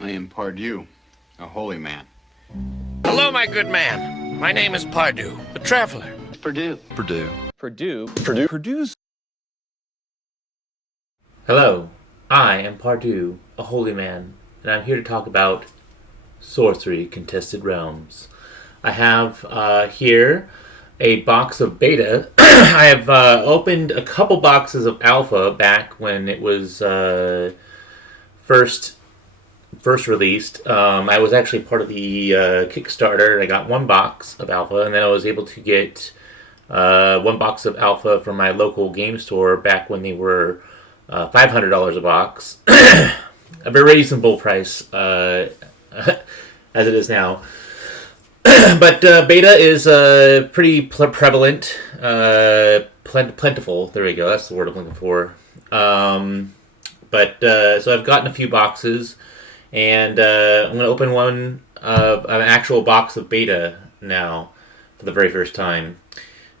I am Pardieu, a holy man. Hello, my good man. My name is Pardieu, the traveler. Purdue. Purdue's. Hello, I am Pardieu, a holy man, and I'm here to talk about Sorcery Contested Realms. I have here a box of beta. I have opened a couple boxes of alpha back when it was first released. I was actually part of the Kickstarter. I got one box of alpha, and then I was able to get one box of alpha from my local game store back when they were $500 a box. A very reasonable price as it is now. But beta is pretty prevalent, plentiful. There we go. That's the word I'm looking for. So I've gotten a few boxes, and I'm going to open one of an actual box of beta now for the very first time.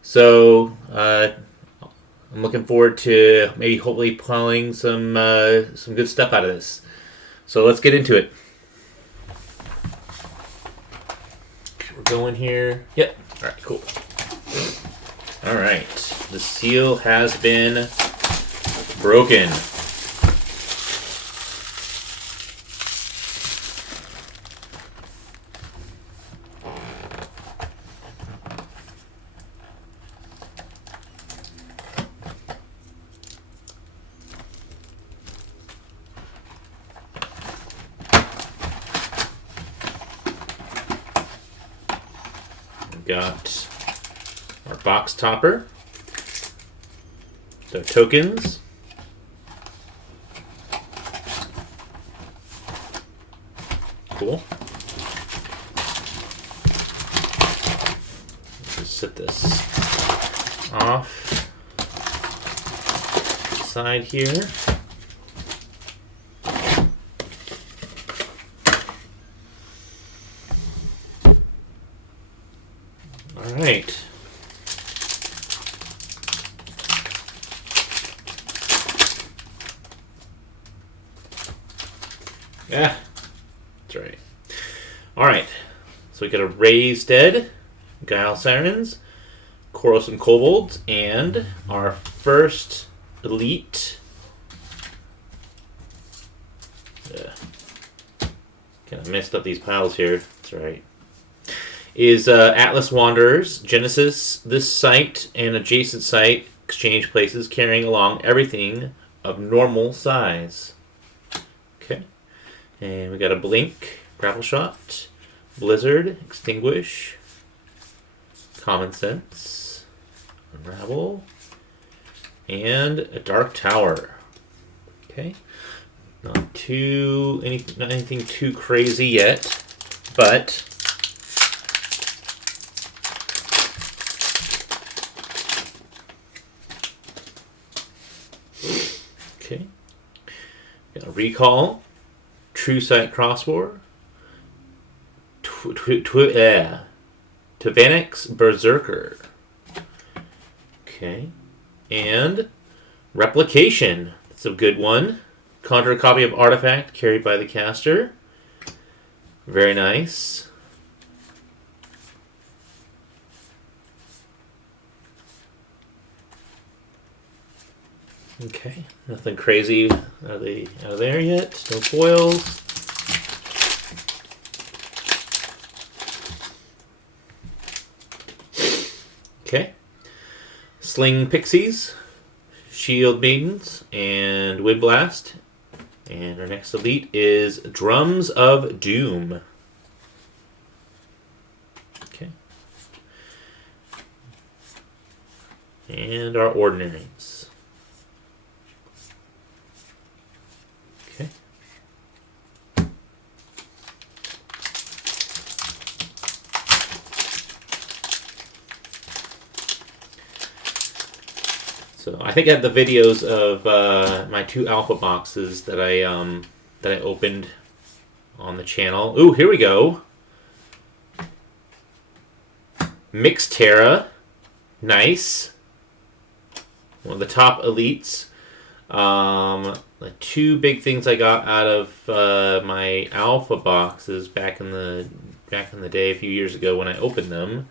So I'm looking forward to maybe hopefully pulling some good stuff out of this. So let's get into it. We're going here. Yep. All right. Cool. All right. The seal has been broken. Got our box topper, the tokens, cool. Just set this off side here. Alright. Yeah, that's right. Alright. So we got a Raised Dead, Guile Sirens, Corrosive Kobolds, and our first elite. Kind of messed up these piles here. That's right. Is Atlas Wanderers, Genesis. This site and adjacent site exchange places carrying along everything of normal size. Okay. And we got a Blink, Grapple Shot, Blizzard, Extinguish, Common Sense, Unravel, and a Dark Tower. Okay. Not anything too crazy yet, but okay. Got a Recall, True Sight Crossbow, Tavanics Berserker. Okay. And Replication. That's a good one. Conjure a copy of Artifact carried by the caster. Very nice. Okay, nothing crazy out of there yet. No foils. Okay. Sling Pixies, Shield Maidens, and Wind Blast. And our next elite is Drums of Doom. Okay. And our Ordinaries. Okay. So I think I have the videos of my two alpha boxes that I opened on the channel. Ooh, here we go. Mixed Terra, nice. One of the top elites. the two big things I got out of my alpha boxes back in the day a few years ago when I opened them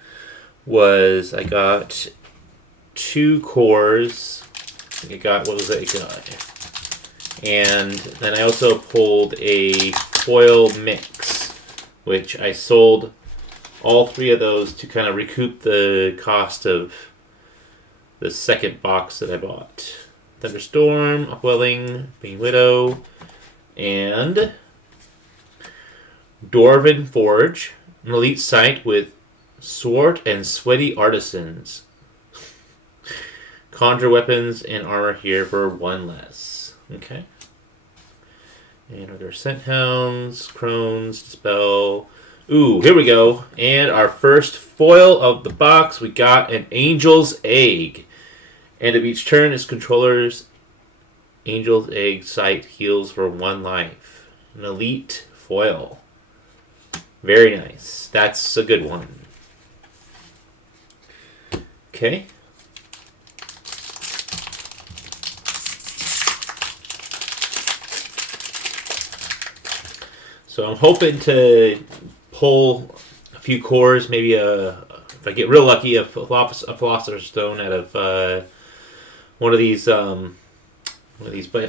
was I got 2 cores. I got, what was that I got? And then I also pulled a foil mix, which I sold all 3 of those to kind of recoup the cost of the second box that I bought. Thunderstorm, Upwelling, Being Widow, and Dwarven Forge, an elite site with sword and sweaty artisans. Conjure weapons and armor here for 1 less. Okay. And are there scent hounds, crones, dispel? Ooh, here we go. And our first foil of the box, we got an Angel's Egg. End of each turn, its controller's Angel's Egg site heals for 1 life. An elite foil. Very nice. That's a good one. Okay. So I'm hoping to pull a few cores, maybe if I get real lucky, a Philosopher's Stone out of one of these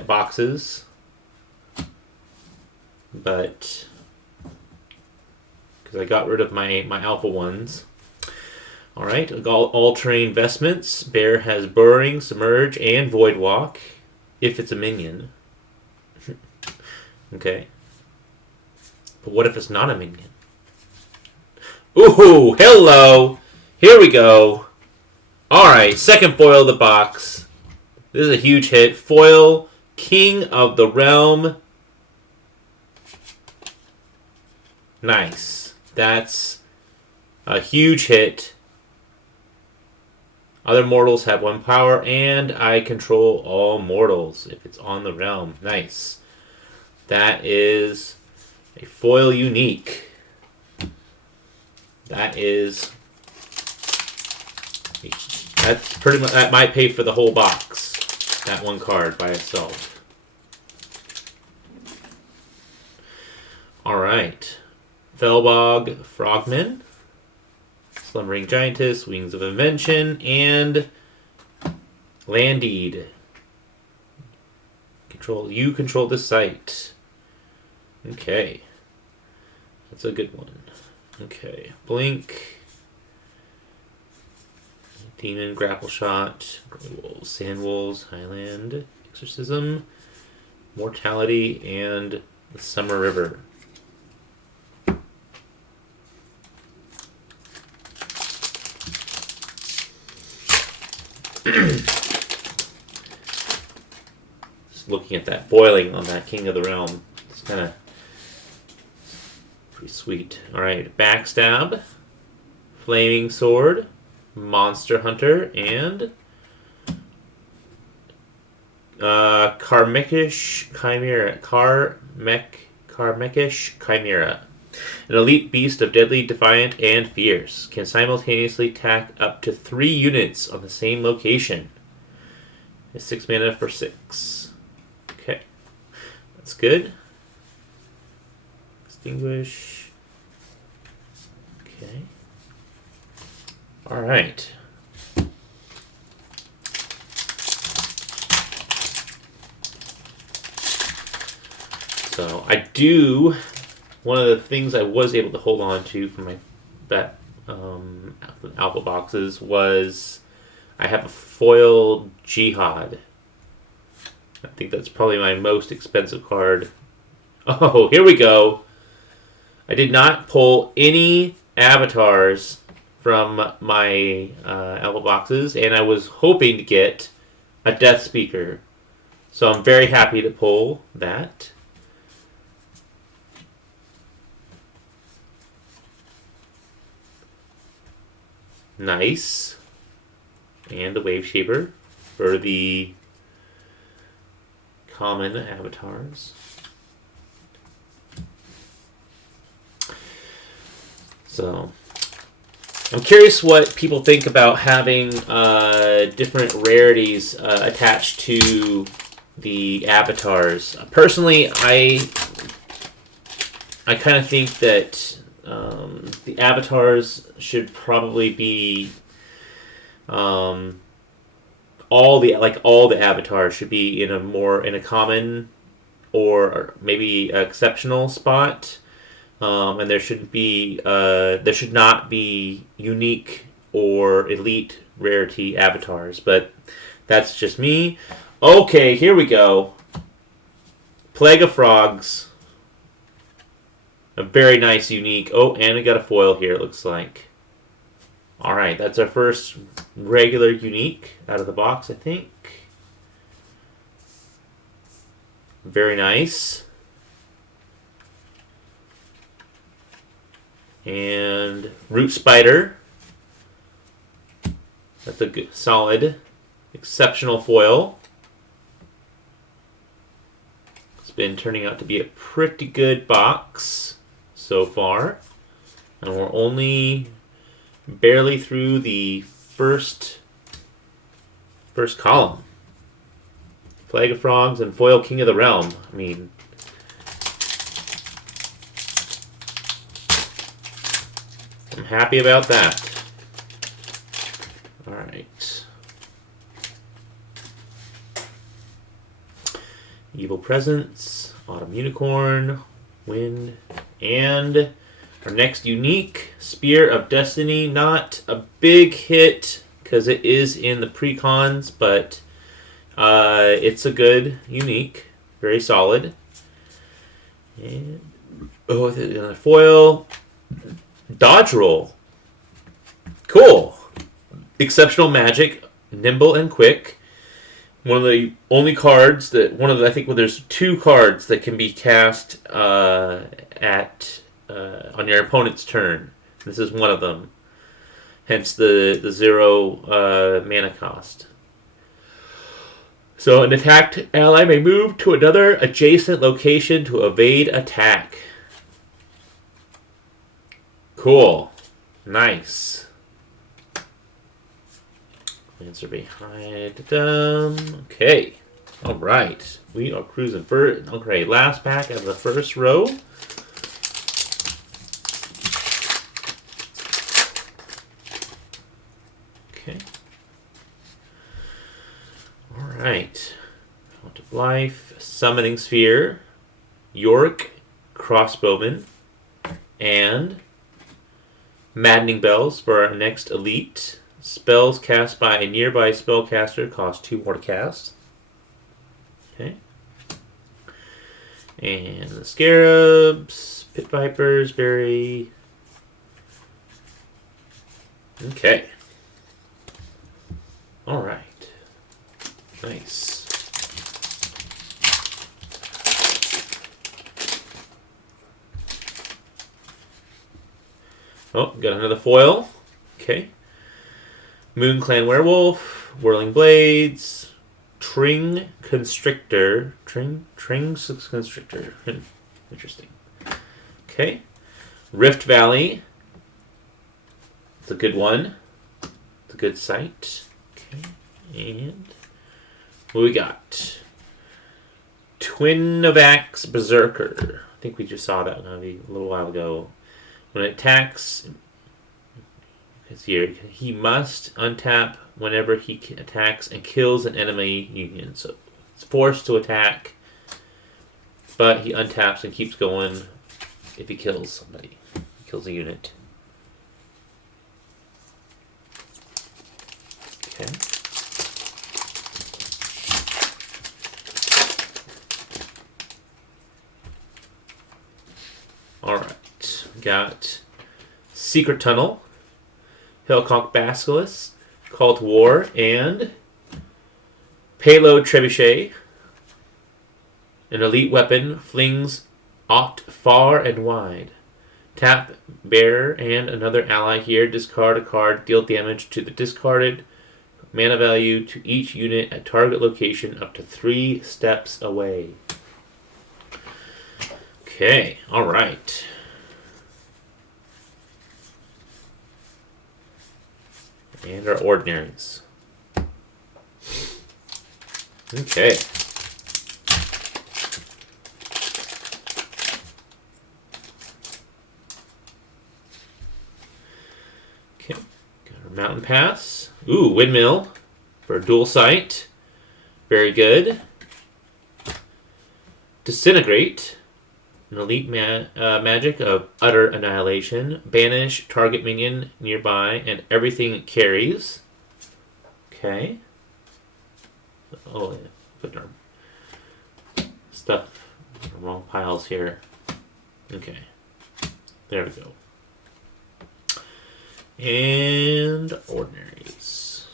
boxes. But because I got rid of my alpha ones. All right, all terrain vestments. Bear has burrowing, submerge, and void walk, if it's a minion. Okay. But what if it's not a minion? Ooh, hello! Here we go. Alright, second foil of the box. This is a huge hit. Foil, King of the Realm. Nice. That's a huge hit. Other mortals have 1 power, and I control all mortals if it's on the realm. Nice. That is a foil unique. That's pretty much, that might pay for the whole box. That 1 card by itself. Alright. Felbog Frogman. Slumbering Giantess, Wings of Invention, and Landeed. You control the site. Okay. That's a good one. Okay. Blink. Demon, Grapple Shot, Wolves, Sand Wolves, Highland, Exorcism, Mortality, and the Summer River. Just looking at that foiling on that King of the Realm, it's kind of pretty sweet. Alright, Backstab, Flaming Sword, Monster Hunter, and Karmekish Chimera. Karmekish Chimera. An elite beast of deadly, defiant, and fierce. Can simultaneously attack up to 3 units on the same location. It's 6 mana for 6. Okay. That's good. Extinguish. Okay. Alright. So I do, one of the things I was able to hold on to from my alpha boxes was I have a foil Jihad. I think that's probably my most expensive card. Oh, here we go. I did not pull any avatars from my alpha boxes, and I was hoping to get a Death Speaker. So I'm very happy to pull that. Nice. And the Wave Shaper for the common avatars. So I'm curious what people think about having different rarities attached to the avatars. Personally, I kind of think that the avatars should probably be all the avatars should be in a common or maybe exceptional spot, and there should not be unique or elite rarity avatars. But that's just me. Okay, here we go. Plague of Frogs. A very nice unique. Oh, and we got a foil here, it looks like. Alright, that's our first regular unique out of the box, I think. Very nice. And Root Spider. That's a good, solid, exceptional foil. It's been turning out to be a pretty good box so far. And we're only barely through the first column. Plague of Frogs and foil King of the Realm. I mean, I'm happy about that. Alright. Evil Presence, Autumn Unicorn, Wind, and our next unique, Spear of Destiny. Not a big hit because it is in the pre-cons, but it's a good unique, very solid. And a foil, Dodge Roll. Cool. Exceptional magic, nimble and quick. One of the only cards that I think there's 2 cards that can be cast on your opponent's turn. This is one of them. Hence the 0 mana cost. So an attacked ally may move to another adjacent location to evade attack. Cool. Nice. Answer behind them. Okay. Alright. We are cruising for it. Okay, last pack of the first row. Okay. Alright. Fount of Life, Summoning Sphere, York, Crossbowman, and Maddening Bells for our next elite. Spells cast by a nearby spellcaster cost 2 more to cast. Okay. And the Scarabs, Pit Vipers, Berry. Okay. Alright. Nice. Oh, got another foil. Okay. Moon Clan Werewolf, Whirling Blades, Tring Constrictor. Tring Constrictor. Interesting. Okay. Rift Valley. It's a good one. It's a good sight. Okay. And what we got? Twin of Axe Berserker. I think we just saw that maybe a little while ago. When it attacks, here he must untap whenever he attacks and kills an enemy union. So it's forced to attack, but he untaps and keeps going if he kills somebody. He kills a unit. Okay. Alright. Got Secret Tunnel, Hillcock Basilisk, Call to War, and Payload Trebuchet. An elite weapon flings oft far and wide. Tap bearer and another ally here. Discard a card. Deal damage to the discarded mana value to each unit at target location up to 3 steps away. Okay, alright. And our ordinaries. Okay. Okay. Got our mountain pass. Ooh, windmill for a dual sight. Very good. Disintegrate. An elite magic of utter annihilation. Banish target minion nearby and everything it carries. Okay. Oh, yeah. Put our stuff in the wrong piles here. Okay. There we go. And ordinaries.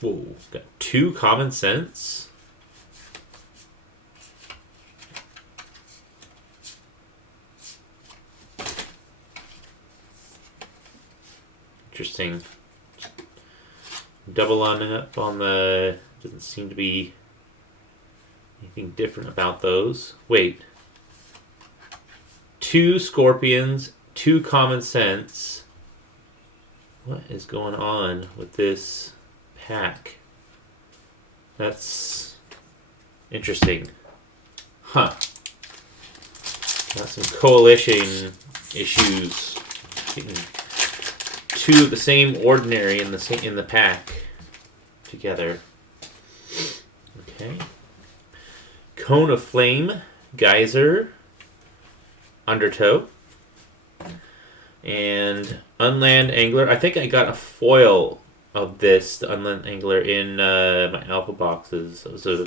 Whoa. Got 2 common sense. Interesting. Double on up on the... Doesn't seem to be anything different about those. Wait. 2 scorpions, 2 common sense. What is going on with this pack? That's interesting. Huh. Got some coalition issues. Getting 2 of the same ordinary in the pack together. Okay. Cone of Flame, Geyser, Undertow, and Unland Angler. I think I got a foil of this, the Unland Angler, in my alpha boxes. It was a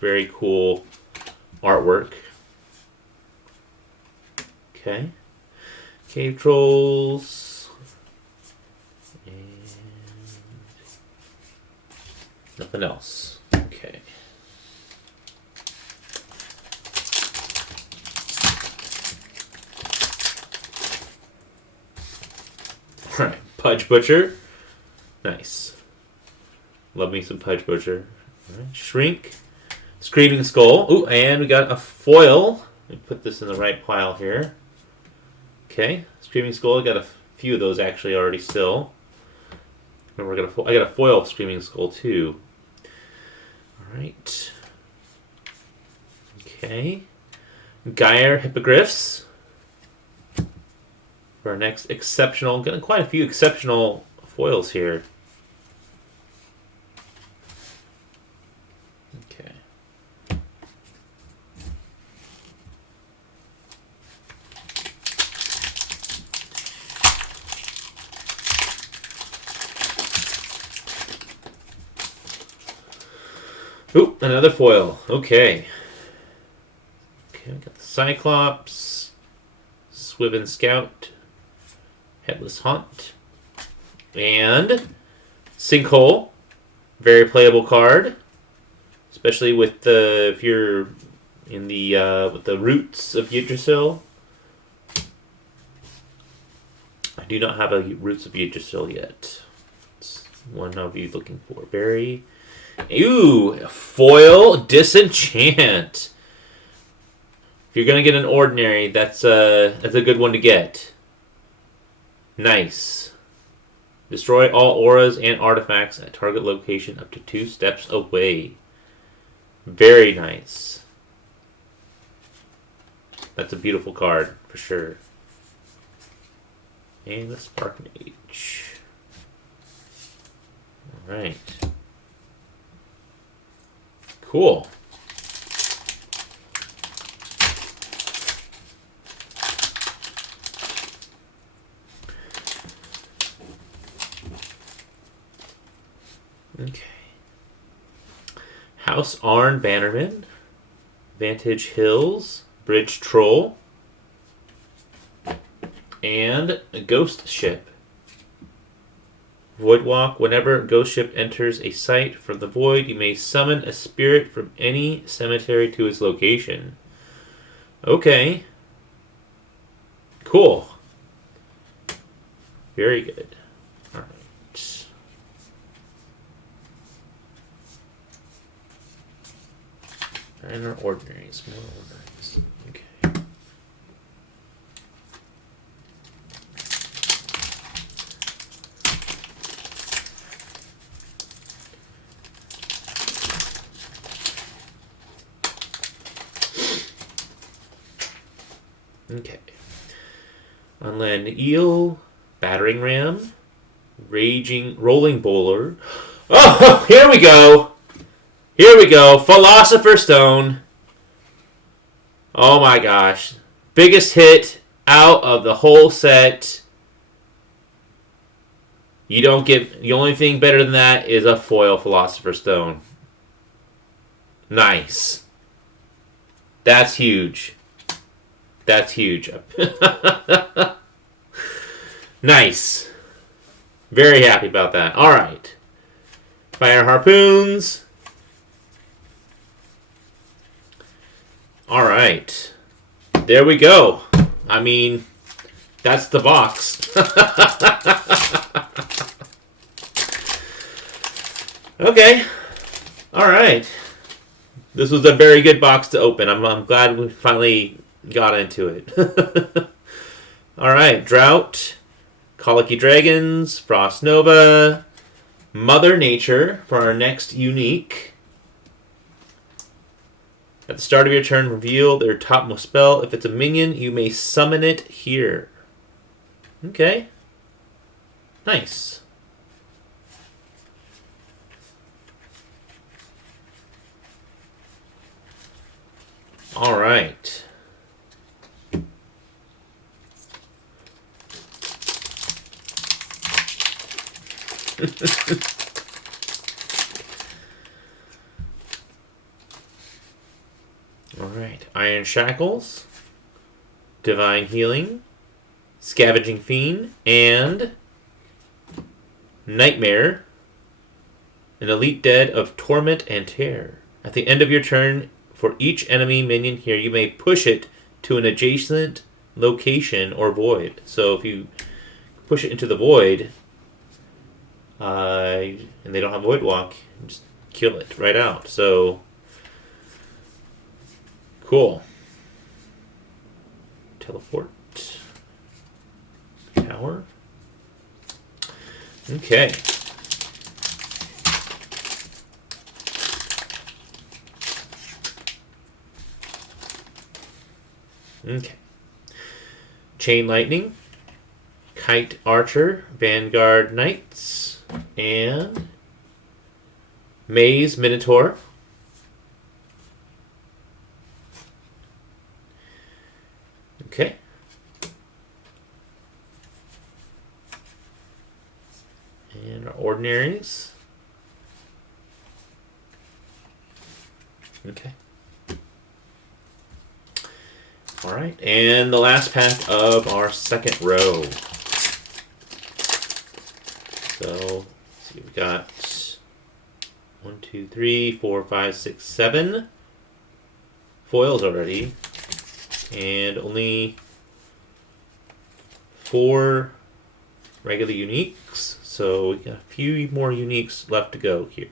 very cool artwork. Okay. Cave Trolls. And nothing else. Okay. Alright, Pudge Butcher. Nice. Love me some Pudge Butcher. Alright, Shrink. Screaming Skull. Ooh, and we got a foil. Let me put this in the right pile here. Okay, Screaming Skull. I got a few of those actually already still. And I got a foil of Screaming Skull too. Alright. Okay. Gyre Hippogriffs. For our next exceptional, getting quite a few exceptional foils here. Okay. Ooh, another foil. Okay. Okay, we got the Cyclops, Swiven Scout, Headless Haunt, and Sinkhole. Very playable card, especially with the if you're in the with the roots of Yggdrasil. I do not have a roots of Yggdrasil yet. It's one I'll be looking for. Very. Ooh, foil Disenchant. If you're gonna get an ordinary, that's a good one to get. Nice. Destroy all auras and artifacts at target location up to 2 steps away. Very nice. That's a beautiful card for sure. And the Spark Mage. All right. Cool. Okay. House Arn Bannerman. Vantage Hills. Bridge Troll. And a Ghost Ship. Voidwalk. Whenever a ghost ship enters a site from the void, you may summon a spirit from any cemetery to its location. Okay. Cool. Very good. Alright. And our ordinaries. More ordinaries. Okay. Okay. Unland Eel, Battering Ram, Rolling Bowler. Oh, here we go. Here we go. Philosopher's Stone. Oh my gosh. Biggest hit out of the whole set. You don't get... The only thing better than that is a foil Philosopher's Stone. Nice. That's huge. That's huge. Nice. Very happy about that. Alright. Fire Harpoons. Alright. There we go. I mean, that's the box. Okay. Alright. This was a very good box to open. I'm glad we finally got into it. Alright. Drought. Colicky Dragons. Frost Nova. Mother Nature for our next unique. At the start of your turn, reveal their topmost spell. If it's a minion, you may summon it here. Okay. Nice. All right. Alright. Iron Shackles, Divine Healing, Scavenging Fiend, and Nightmare, an Elite Dead of Torment and Terror. At the end of your turn, for each enemy minion here, you may push it to an adjacent location or void. So if you push it into the void, and they don't have Void Walk, just kill it right out. So, cool. Teleport. Power. Okay. Okay. Chain Lightning. Kite Archer. Vanguard Knights. And Maze Minotaur. Okay. And our ordinaries. Okay. Alright, and the last pack of our second row. So, let's see, we got 1, 2, 3, 4, 5, 6, 7 foils already. And only 4 regular uniques. So we got a few more uniques left to go here.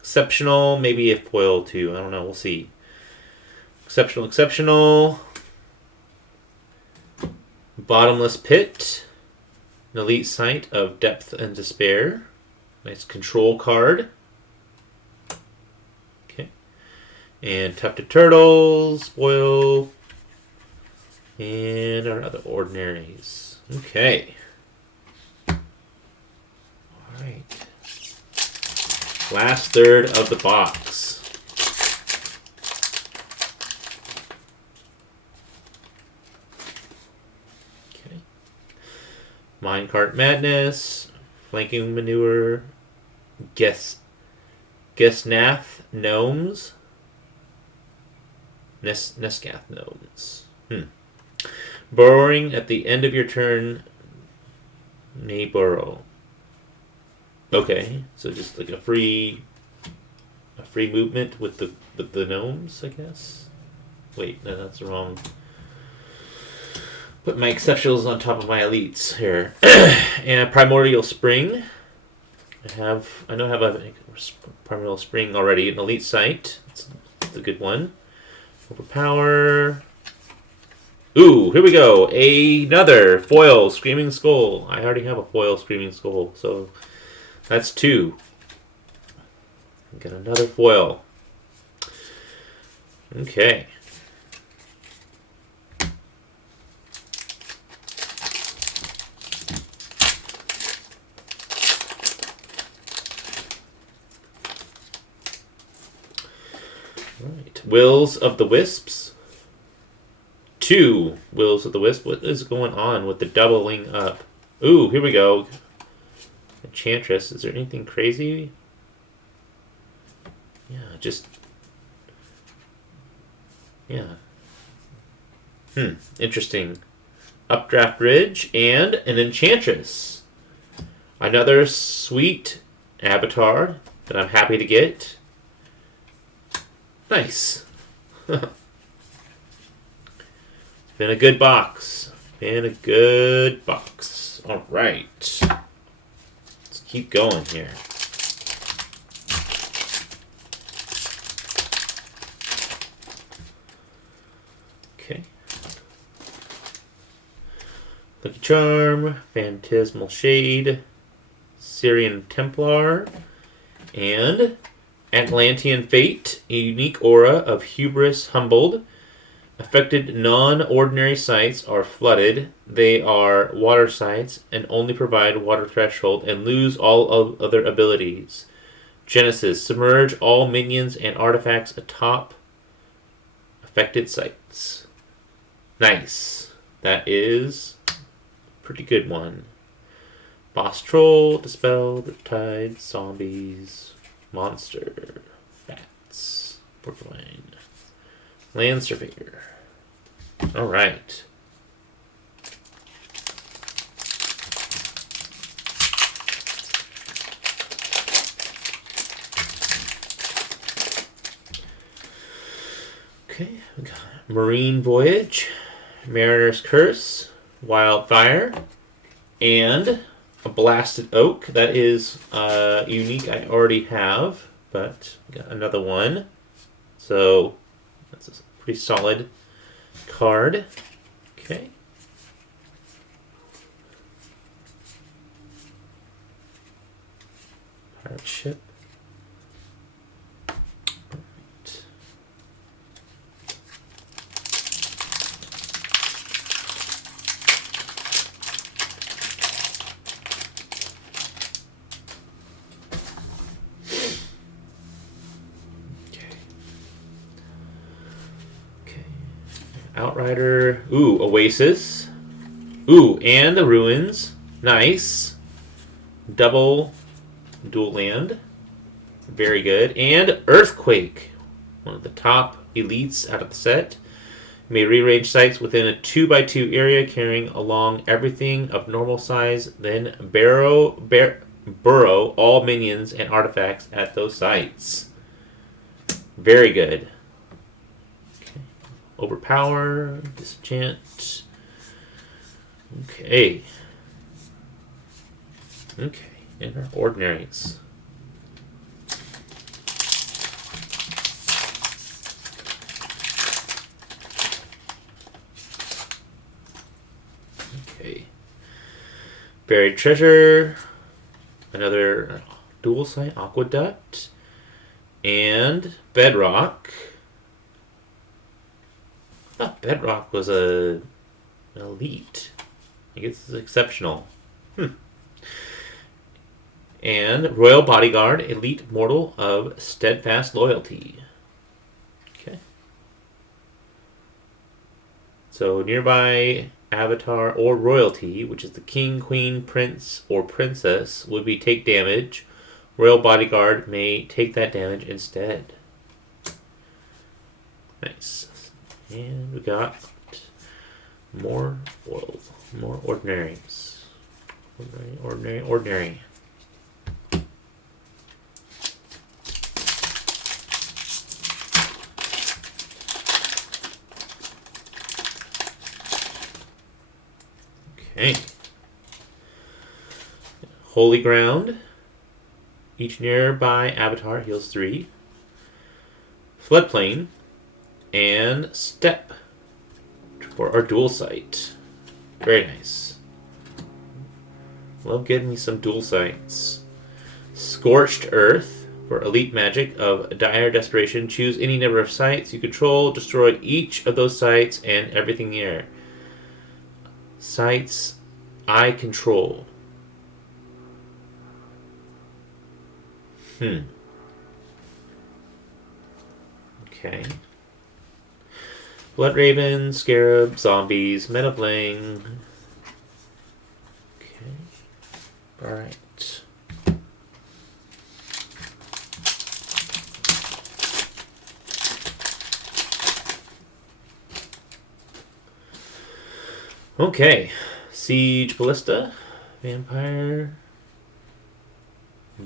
Exceptional, maybe a foil too. I don't know, we'll see. Exceptional. Bottomless Pit. An Elite Sight of Depth and Despair. Nice control card. Okay. And Tufted Turtles, foil. And our other ordinaries. Okay. Alright. Last third of the box. Okay. Minecart Madness. Flanking Manure. Gesnath Gnomes. Nescath Gnomes. Burrowing at the end of your turn may burrow. Okay, so just like a free movement with the gnomes, I guess. Wait, no, that's the wrong. Put my exceptionals on top of my elites here. And Primordial Spring. I know I have a Primordial Spring already. An Elite Sight. That's a good one. Overpower. Ooh, here we go. Another foil Screaming Skull. I already have a foil Screaming Skull, so that's 2. Got another foil. Okay. Wills of the Wisps. 2 Wills of the Wisp. What is going on with the doubling up? Ooh, here we go. Enchantress. Is there anything crazy? Yeah, just... Yeah. Interesting. Updraft Ridge and an Enchantress. Another sweet avatar that I'm happy to get. Nice. Been a good box. Been a good box. Alright. Let's keep going here. Okay. Lucky Charm, Phantasmal Shade, Syrian Templar, and Atlantean Fate, a unique aura of hubris humbled. Affected non-ordinary sites are flooded. They are water sites and only provide water threshold and lose all other abilities. Genesis, submerge all minions and artifacts atop affected sites. Nice. That is a pretty good one. Boss Troll, Dispel, Riptide, Zombies, Monster, Bats, Borderline, Land Surveyor. Alright. Okay, we got Marine Voyage, Mariner's Curse, Wildfire, and a Blasted Oak. That is unique I already have, but we got another one. So that's a pretty solid card. Okay. Pirate ship. Right. Outrider. Ooh, Oasis. Ooh, and the Ruins. Nice. Double dual land. Very good. And Earthquake. One of the top elites out of the set. May rearrange sites within a 2x2 area carrying along everything of normal size. Then burrow all minions and artifacts at those sites. Very good. Overpower, disenchant. Okay. Okay, and our ordinaries. Okay. Buried Treasure. Another dual site Aqueduct. And Bedrock. I thought Bedrock was an elite. I guess it's exceptional. And Royal Bodyguard, elite mortal of steadfast loyalty. Okay. So nearby avatar or royalty, which is the king, queen, prince, or princess, would be take damage. Royal Bodyguard may take that damage instead. Nice. And we got more ordinaries. Ordinary. Okay. Holy Ground. Each nearby avatar heals 3. Floodplain. And Step for our dual site. Very nice. Love getting me some dual sites. Scorched Earth for elite magic of dire desperation. Choose any number of sites you control. Destroy each of those sites and everything near. Sites I control. Okay. Blood Raven, Scarab, Zombies, Meta Bling. Okay. Alright. Okay. Siege Ballista, Vampire,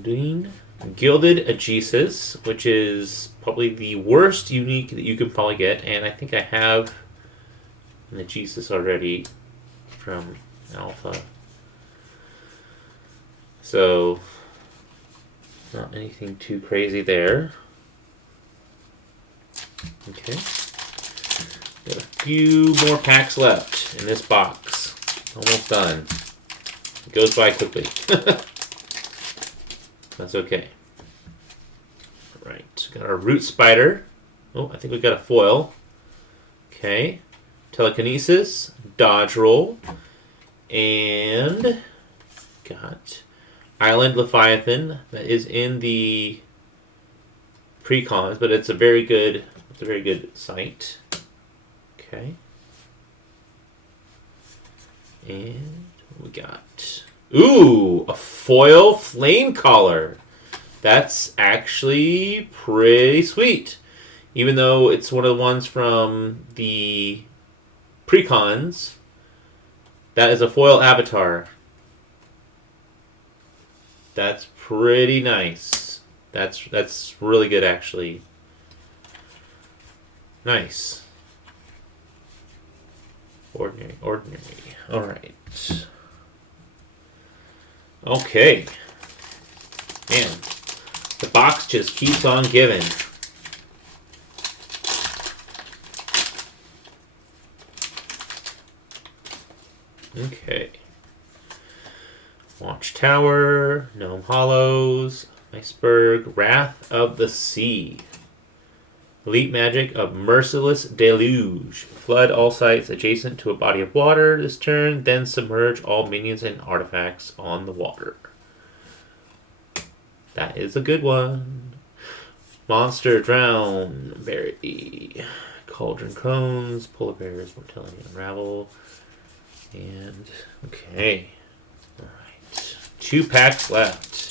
Dean, Gilded Aegis, which is probably the worst unique that you can probably get, and I think I have an Aegis already from Alpha. So, not anything too crazy there. Okay. Got a few more packs left in this box. Almost done. It goes by quickly. That's okay. Alright, got our Root Spider. Oh, I think we got a foil. Okay. Telekinesis, Dodge Roll, and got Island Leviathan. That is in the pre-cons, but it's a very good sight. Okay. And what we got? Ooh, a foil flame collar. That's actually pretty sweet. Even though it's one of the ones from the pre-cons, that is a foil avatar. That's pretty nice. That's really good, actually. Nice. Ordinary. All right. Okay. Man, the box just keeps on giving. Okay. Watchtower, Gnome Hollows, Iceberg, Wrath of the Sea. Elite magic of Merciless Deluge. Flood all sites adjacent to a body of water this turn, then submerge all minions and artifacts on the water. That is a good one. Monster Drown, Verity, Cauldron Cones, Polar Bears, Mortality Unravel, and okay. Alright. 2 packs left.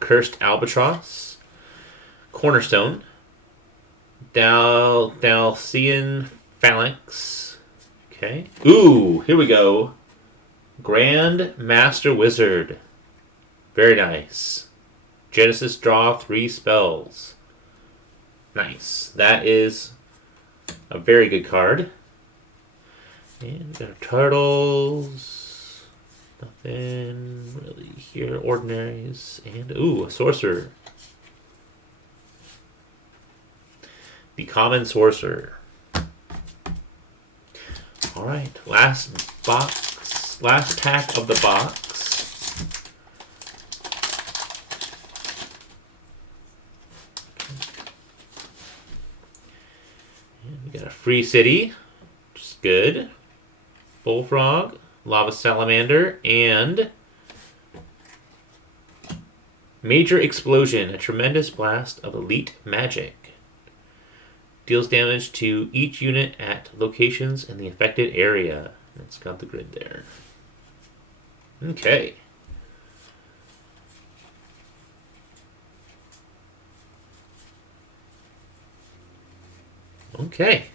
Cursed Albatross, Cornerstone, Dalcian Phalanx. Okay. Ooh, here we go. Grand Master Wizard. Very nice. Genesis draw 3 spells. Nice. That is a very good card. And we got our turtles. Nothing really here. Ordinaries. And, ooh, a sorcerer. The Common Sorcerer. Alright, last box. Last pack of the box. And we got a Free City, which is good. Bullfrog. Lava Salamander, and Major Explosion, a tremendous blast of elite magic. Deals damage to each unit at locations in the affected area. It's got the grid there. Okay. Okay.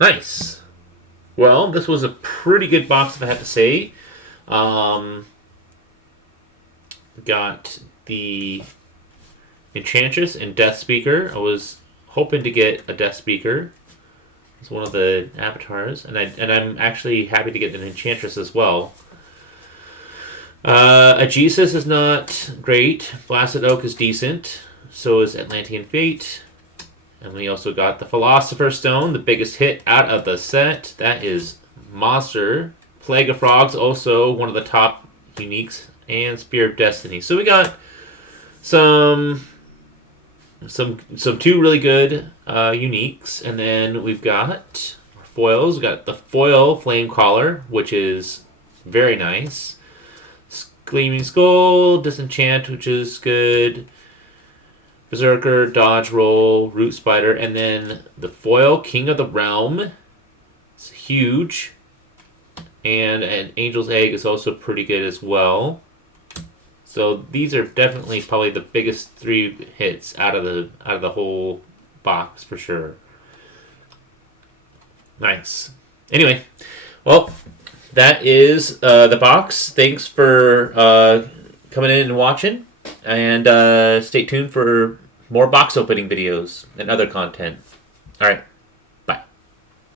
Nice. Well, this was a pretty good box, if I have to say. Got the Enchantress and Death Speaker. I was hoping to get a Death Speaker. It's one of the avatars, and I'm actually happy to get an Enchantress as well. Aegis is not great. Blasted Oak is decent. So is Atlantean Fate. And we also got the Philosopher's Stone, the biggest hit out of the set. That is Monster. Plague of Frogs, also one of the top uniques. And Spear of Destiny. So we got some 2 really good uniques. And then we've got foils. We've got the foil Flame Collar, which is very nice. Gleaming Skull, Disenchant, which is good. Berserker, Dodge Roll, Root Spider, and then the foil, King of the Realm. It's huge. And an Angel's Egg is also pretty good as well. So these are definitely probably the biggest 3 hits out of the whole box for sure. Nice. Anyway, well, that is the box. Thanks for coming in and watching. And stay tuned for more box opening videos and other content. All right.